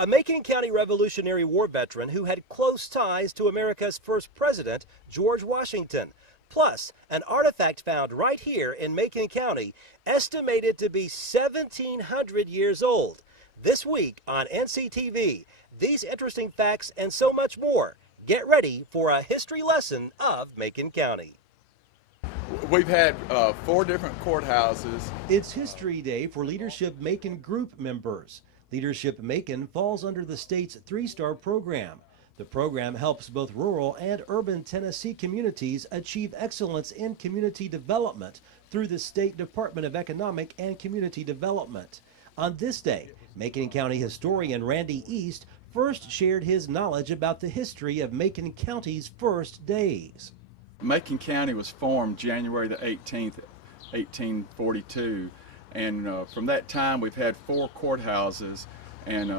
A Macon County Revolutionary War veteran who had close ties to America's first president, George Washington. Plus, an artifact found right here in Macon County, estimated to be 1,700 years old. This week on NCTV, these interesting facts and so much more. Get ready for a history lesson of Macon County. We've had 4 different courthouses. It's History Day for Leadership Macon group members. Leadership Macon falls under the state's 3-star program. The program helps both rural and urban Tennessee communities achieve excellence in community development through the State Department of Economic and Community Development. On this day, Macon County historian Randy East first shared his knowledge about the history of Macon County's first days. Macon County was formed January the 18th, 1842, and from that time we've had 4 courthouses, and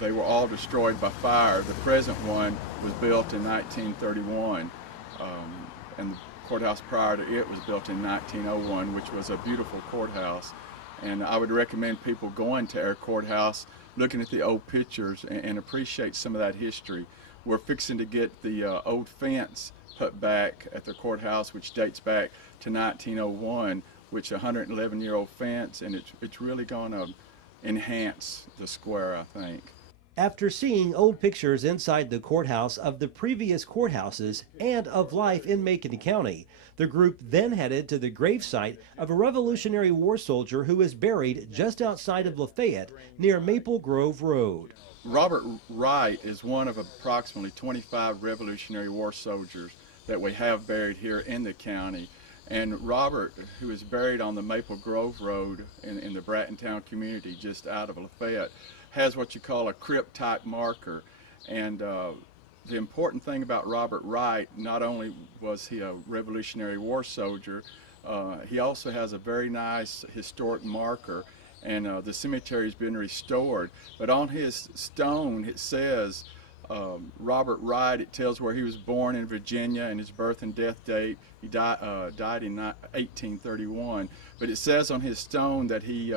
they were all destroyed by fire. The present one was built in 1931, and the courthouse prior to it was built in 1901, which was a beautiful courthouse. And I would recommend people going to our courthouse, looking at the old pictures, and appreciate some of that history. We're fixing to get the old fence put back at the courthouse, which dates back to 1901, which is a 111-year-old fence, and it's really going to enhance the square, I think. After seeing old pictures inside the courthouse of the previous courthouses and of life in Macon County, the group then headed to the gravesite of a Revolutionary War soldier who is buried just outside of Lafayette near Maple Grove Road. Robert Wright is one of approximately 25 Revolutionary War soldiers that we have buried here in the county. And Robert, who is buried on the Maple Grove Road in the Brattontown community just out of Lafayette, has what you call a crypt type marker. And the important thing about Robert Wright, not only was he a Revolutionary War soldier, he also has a very nice historic marker, and the cemetery has been restored. But on his stone it says Robert Wright. It tells where he was born in Virginia and his birth and death date. He died in 1831. But it says on his stone that he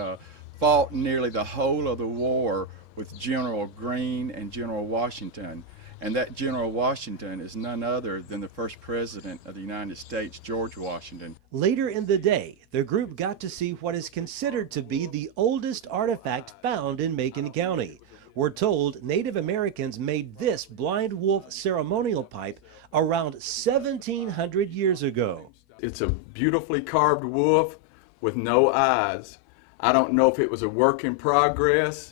fought nearly the whole of the war with General Greene and General Washington. And that General Washington is none other than the first president of the United States, George Washington. Later in the day, the group got to see what is considered to be the oldest artifact found in Macon County. We're told Native Americans made this blind wolf ceremonial pipe around 1,700 years ago. It's a beautifully carved wolf with no eyes. I don't know if it was a work in progress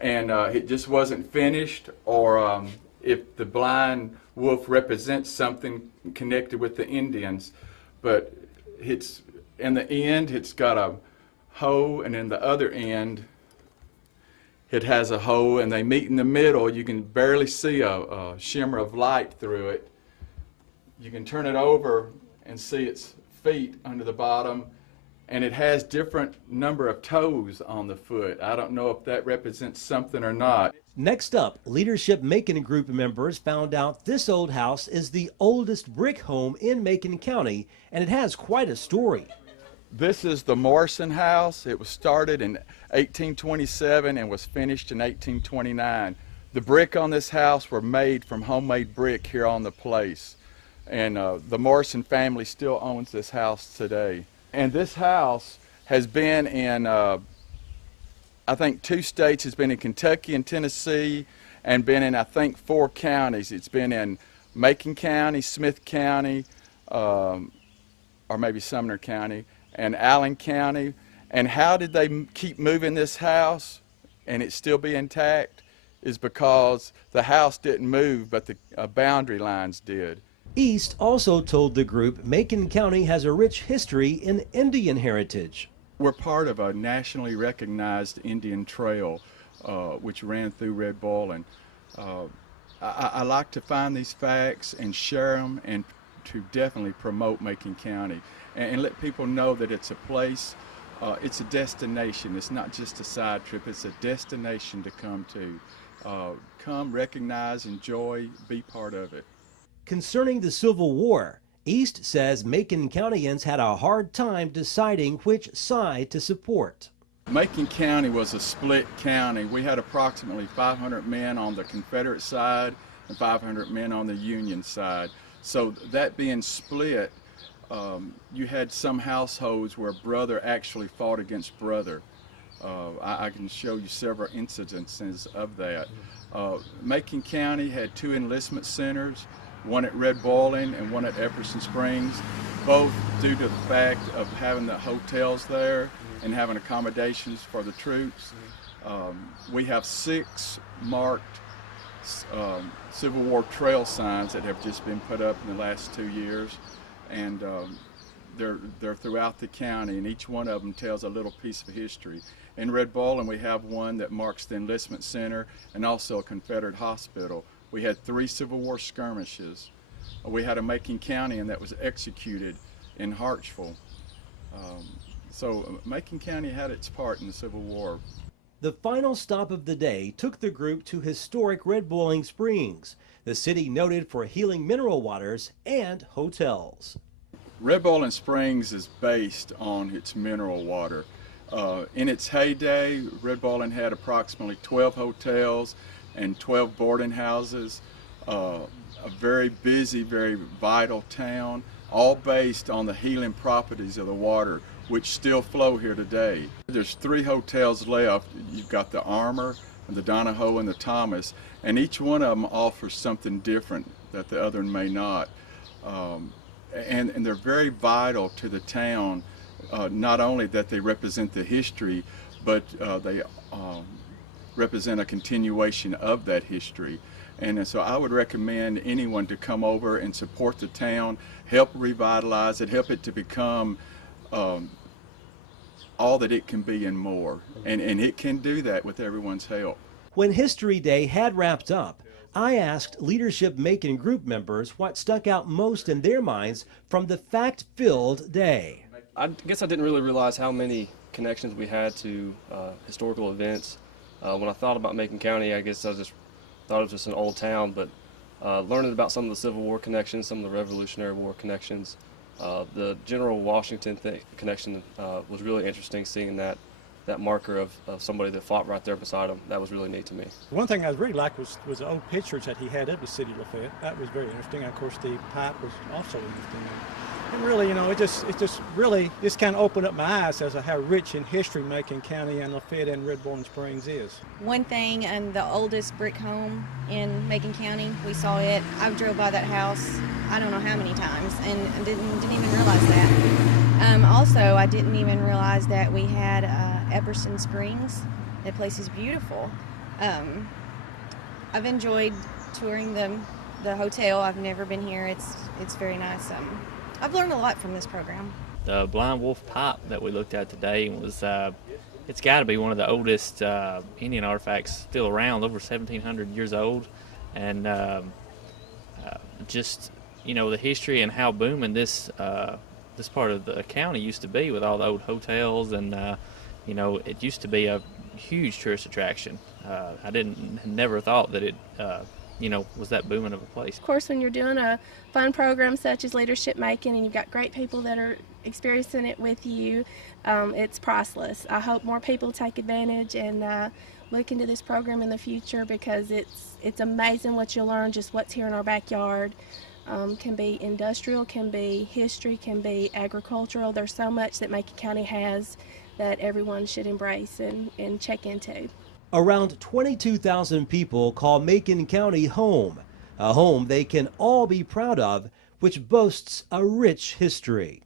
and it just wasn't finished, or if the blind wolf represents something connected with the Indians. But it's in the end, it's got a hoe, and in the other end it has a hoe, and they meet in the middle. You can barely see a shimmer of light through it. You can turn it over and see its feet under the bottom, and it has different number of toes on the foot. I don't know if that represents something or not. Next up, Leadership Macon group members found out this old house is the oldest brick home in Macon County, and it has quite a story. This is the Morrison House. It was started in 1827 and was finished in 1829. The brick on this house were made from homemade brick here on the place. And the Morrison family still owns this house today. And this house has been in, I think, 2 states. It's been in Kentucky and Tennessee, and been in, I think, 4 counties. It's been in Macon County, Smith County, or maybe Sumner County, and Allen County. And how did they keep moving this house and it still be intact? Is because the house didn't move, but the boundary lines did. East also told the group Macon County has a rich history in Indian heritage. We're part of a nationally recognized Indian trail which ran through Red Bull, and I like to find these facts and share them, and to definitely promote Macon County and let people know that it's a place, it's a destination. It's not just a side trip, it's a destination to come to. Come, recognize, enjoy, be part of it. Concerning the Civil War, East says Macon Countyans had a hard time deciding which side to support. Macon County was a split county. We had approximately 500 men on the Confederate side and 500 men on the Union side. So that being split, you had some households where brother actually fought against brother. I can show you several incidences of that. Macon County had 2 enlistment centers, one at Red Boiling and one at Epperson Springs, both due to the fact of having the hotels there and having accommodations for the troops. We have 6 marked Civil War trail signs that have just been put up in the last 2 years, and they're throughout the county, and each one of them tells a little piece of history. In Red Boiling, we have one that marks the enlistment center and also a Confederate hospital. We had 3 Civil War skirmishes. We had a Macon County, and that was executed in Hartsville. So Macon County had its part in the Civil War. The final stop of the day took the group to historic Red Boiling Springs, the city noted for healing mineral waters and hotels. Red Boiling Springs is based on its mineral water. In its heyday, Red Boiling had approximately 12 hotels and 12 boarding houses, a very busy, very vital town, all based on the healing properties of the water, which still flow here today. There's 3 hotels left. You've got the Armour, and the Donahoe, and the Thomas, and each one of them offers something different that the other may not. And they're very vital to the town, not only that they represent the history, but they represent a continuation of that history. And so I would recommend anyone to come over and support the town, help revitalize it, help it to become all that it can be and more. And it can do that with everyone's help. When History Day had wrapped up, I asked Leadership Macon group members what stuck out most in their minds from the fact-filled day. I guess I didn't really realize how many connections we had to historical events. When I thought about Macon County, I guess I just thought it was just an old town, but learning about some of the Civil War connections, some of the Revolutionary War connections, the General Washington connection was really interesting, seeing that marker of somebody that fought right there beside him. That was really neat to me. One thing I really liked was the old pictures that he had of the city of Lafayette. That was very interesting. And of course, the pipe was also interesting. And really, you know, it just really kind of opened up my eyes as to how rich in history Macon County and Lafayette and Red Boiling Springs is. One thing, and the oldest brick home in Macon County, we saw it. I drove by that house I don't know how many times and didn't even realize that. Also, I didn't even realize that we had Epperson Springs. That place is beautiful. I've enjoyed touring the hotel. I've never been here. It's very nice. I've learned a lot from this program. The blind wolf pipe that we looked at today was, it's got to be one of the oldest Indian artifacts still around, over 1,700 years old. And just, you know, the history and how booming this part of the county used to be with all the old hotels, and you know, it used to be a huge tourist attraction. I never thought that it you know, was that booming of a place. Of course, when you're doing a fun program such as Leadership Macon and you've got great people that are experiencing it with you, it's priceless. I hope more people take advantage and look into this program in the future, because it's amazing what you'll learn, just what's here in our backyard. Can be industrial, can be history, can be agricultural. There's so much that Macon County has that everyone should embrace and check into. Around 22,000 people call Macon County home, a home they can all be proud of, which boasts a rich history.